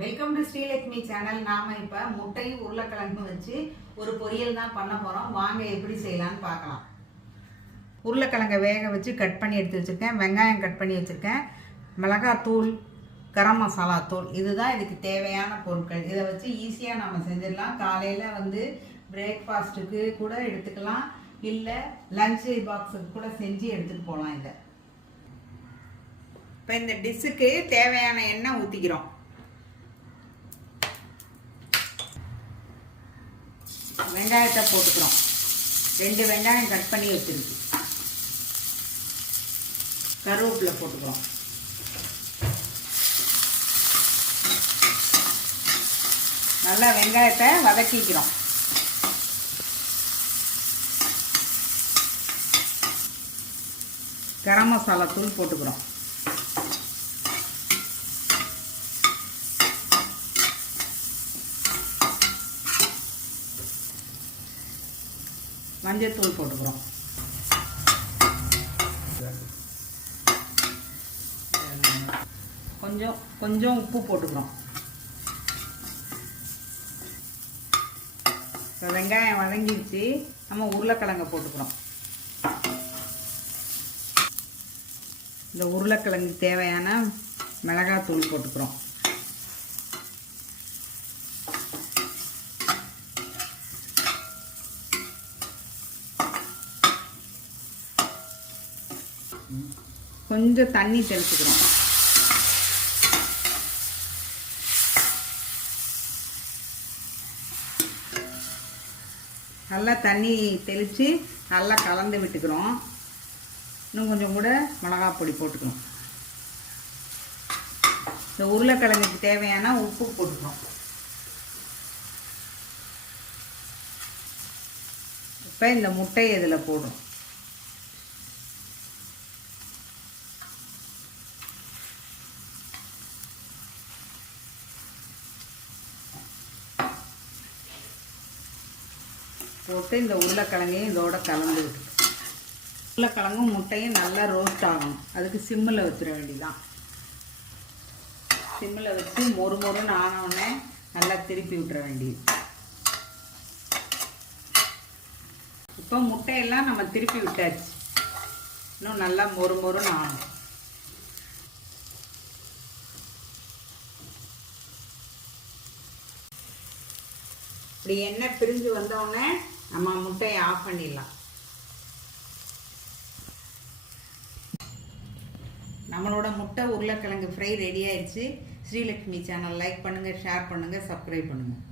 Welcome to Srilakshmi channel நாம இப்ப முட்டை உருளைக்கிழங்கு வச்சு ஒரு பொரியல் தான் பண்ண போறோம். வாங்க எப்படி செய்யலாம்னு பார்க்கலாம். உருளைக்கிழங்கை வேக வச்சு கட் பண்ணி எடுத்து வச்சிருக்கேன். வெங்காயம் கட் பண்ணி வச்சிருக்கேன். மிளகாத்தூள் கரம் மசாலா தூள். இதுதான் இதுக்கு தேவையான பொருட்கள். இதை வச்சு ஈஸியாக நம்ம செஞ்சிடலாம். காலையில் வந்து பிரேக்ஃபாஸ்ட்டுக்கு கூட எடுத்துக்கலாம். இல்லை லஞ்ச் பாக்ஸுக்கு கூட செஞ்சு எடுத்துகிட்டு போகலாம் இதை. இப்போ இந்த டிஷ்ஷுக்கு தேவையான எண்ணெய் ஊற்றிக்கிறோம் வெங்காயத்தை போட்டுக்கிறோம். ரெண்டு வெங்காயம் கட் பண்ணி வச்சிருக்கு. கருவேப்பிலை போட்டுக்கிறோம். நல்லா வெங்காயத்தை வதக்கிக்கிறோம். கரம் மசாலா தூள் போட்டுக்கிறோம். மஞ்சத்தூள் போட்டுக்கிறோம். கொஞ்சம் கொஞ்சம் உப்பு போட்டுக்கிறோம். இப்போ வெங்காயம் வதங்கிடுச்சு. நம்ம உருளைக்கிழங்க போட்டுக்கிறோம். இந்த உருளைக்கிழங்கு தேவையான மிளகாத்தூள் போட்டுக்கிறோம். கொஞ்சம் தண்ணி தெளிச்சுக்கிறோம். நல்லா தண்ணி தெளித்து நல்லா கலந்து விட்டுக்கிறோம். இன்னும் கொஞ்சம் கூட மிளகா பொடி போட்டுக்கிறோம். இந்த உருளைக்கிழங்குக்கு தேவையான உப்பு போட்டுக்கிறோம். இப்போ இந்த முட்டையை இதில் போடுறோம். போட்டு இந்த உருளைக்கிழங்கையும் இதோட கலந்து விட்டு. உருளைக்கிழங்கும் முட்டையும் நல்லா ரோஸ்ட் ஆகணும். அதுக்கு சிம்மில் வச்சிட வேண்டியதான் சிம்மில் வச்சு மொறு மொறுன்னு ஆனவுடனே நல்லா திருப்பி விட்டுற வேண்டியது. இப்போ முட்டையெல்லாம் நம்ம திருப்பி விட்டாச்சு. இன்னும் நல்லா மொறு மொறுன்னு ஆகணும். இப்படி எண்ணெய் பிரிஞ்சு வந்தோடனே நம்ம முட்டையை ஆஃப் பண்ணிடலாம். நம்மளோட முட்டை உருளைக்கிழங்கு ஃப்ரை ரெடி ஆயிடுச்சு. ஸ்ரீலக்ஷ்மி சேனல் லைக் பண்ணுங்கள் ஷேர் பண்ணுங்கள் சப்ஸ்கிரைப் பண்ணுங்கள்